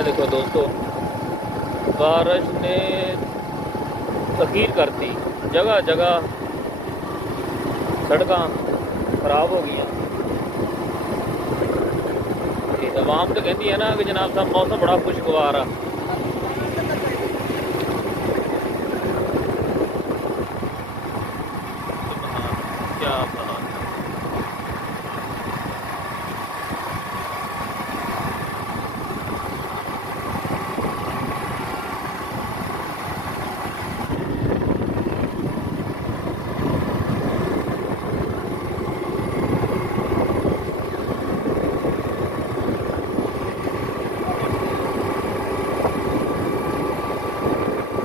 है देखो दोस्तों, बारिश ने तखीर कर दी। जगह जगह सड़क खराब हो गई। आवाम तो कहती है ना कि जनाब साहब मौसम बड़ा खुशगवार आ। क्या बात है।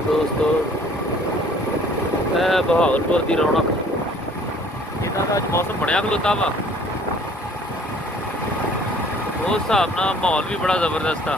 दोस्तों बहावलपुर की रौनक, इन्हों का अज मौसम बनया खलोता वा, उस हिसाब नाल माहौल भी बड़ा जबरदस्त आ।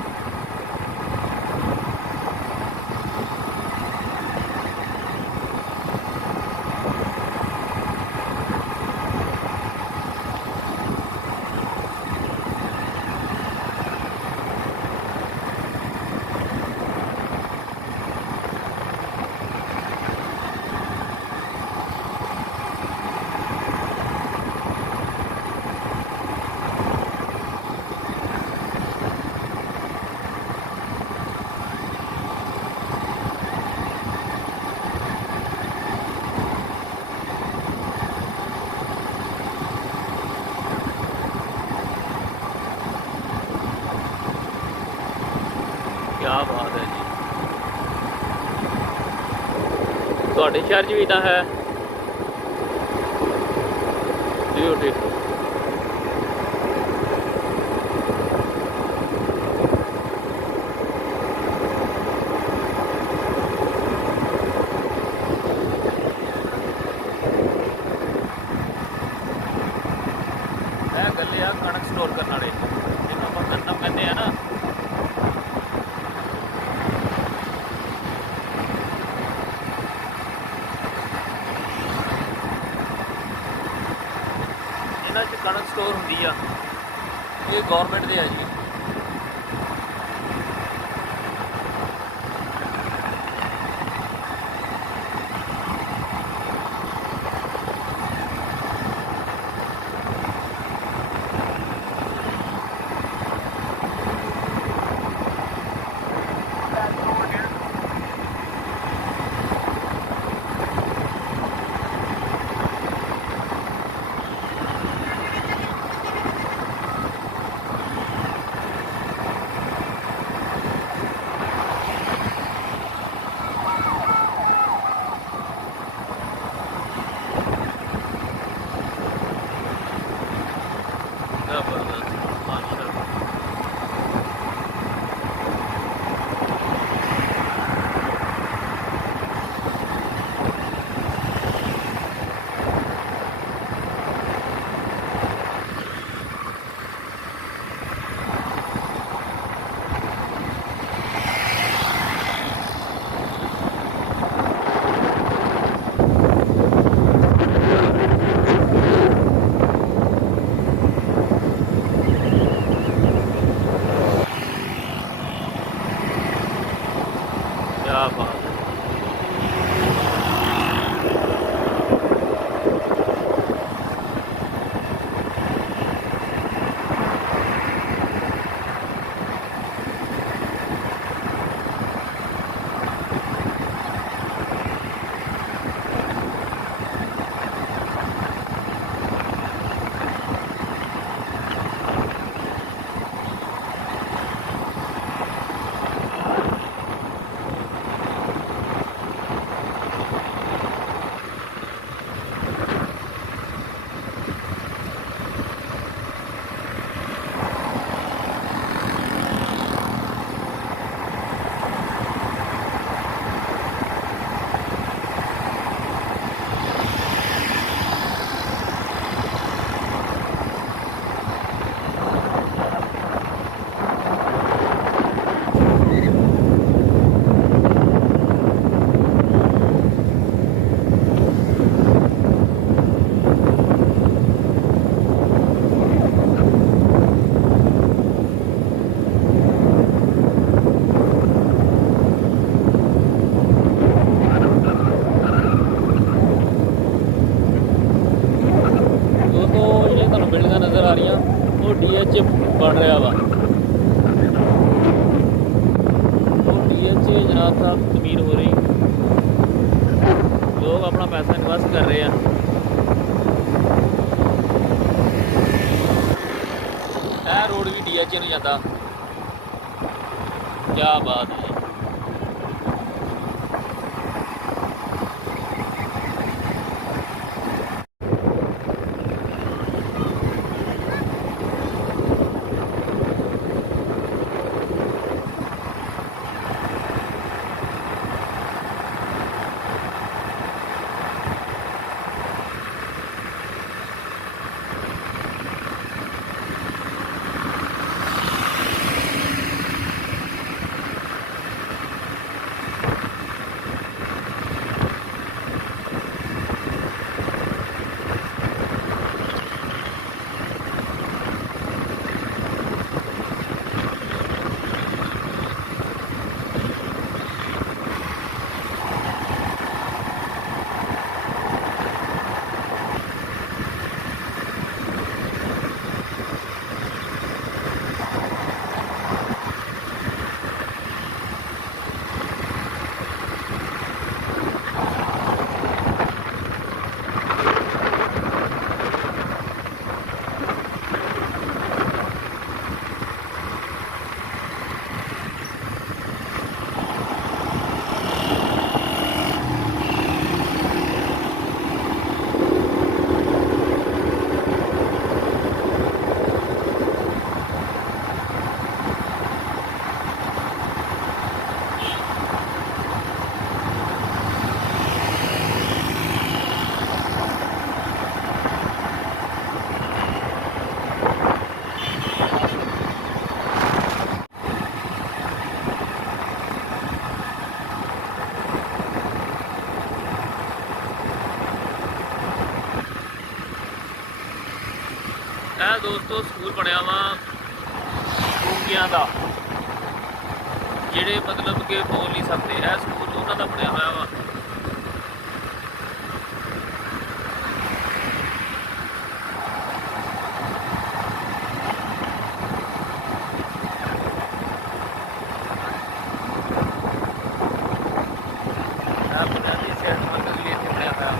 क्या बात है जी, ਤੁਹਾਡੇ ਸ਼ਹਿਰ 'ਚ ਵੀ ਇਦਾਂ ਹੈ? ਬਿਊਟੀਫੁਲ। ਇਹ ਗੱਲੇ ਆ ਕਣਕ ਸਟੋਰ ਕਰਨ ਵਾਲੇ, ਜਿਹਨੂੰ ਆਪਾਂ ਗੰਨਮ ਕਹਿੰਦੇ ਆ ਨਾ। ਇਹਨਾਂ 'ਚ ਕਣਕ ਸਟੋਰ ਹੁੰਦੀ ਆ, ਇਹ ਗੌਰਮੈਂਟ ਦੇ ਆ ਜੀ। DH ਬਣ ਰਿਹਾ ਵਾ। ਉਹ DH ਜਨਾਬ ਸਾਹਿਬ ਜ਼ਮੀਨ ਹੋ ਰਹੀ, ਲੋਕ ਆਪਣਾ ਪੈਸਾ ਇਨਵੈਸਟ ਕਰ ਰਹੇ ਆ। ਇਹ ਰੋਡ ਵੀ DH ਨੂੰ ਜਾਂਦਾ। ਕਿਆ ਬਾਤ ਹੈ। ਇਹ ਦੋਸਤੋ ਸਕੂਲ ਬਣਿਆ ਵਾ ਗੂੰਗਿਆਂ ਦਾ, ਜਿਹੜੇ ਮਤਲਬ ਕਿ ਬੋਲ ਨਹੀਂ ਸਕਦੇ। ਇਹ ਸਕੂਲ ਉਹਨਾਂ ਦਾ ਬਣਿਆ ਹੋਇਆ ਵਾ। ਇਹ ਬੁਨਿਆਦੀ ਸਿਹਤ ਮੰਤਰੀ ਲਈ ਇੱਥੇ ਬਣਿਆ ਹੋਇਆ।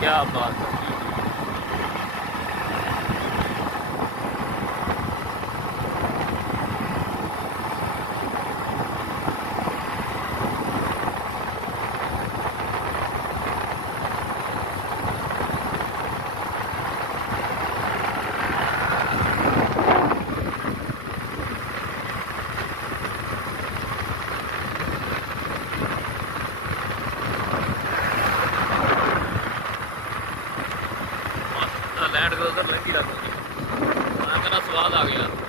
क्या बात है। लैंड क्रूजर लगी रखो जी, मेरा स्वाद आ गया।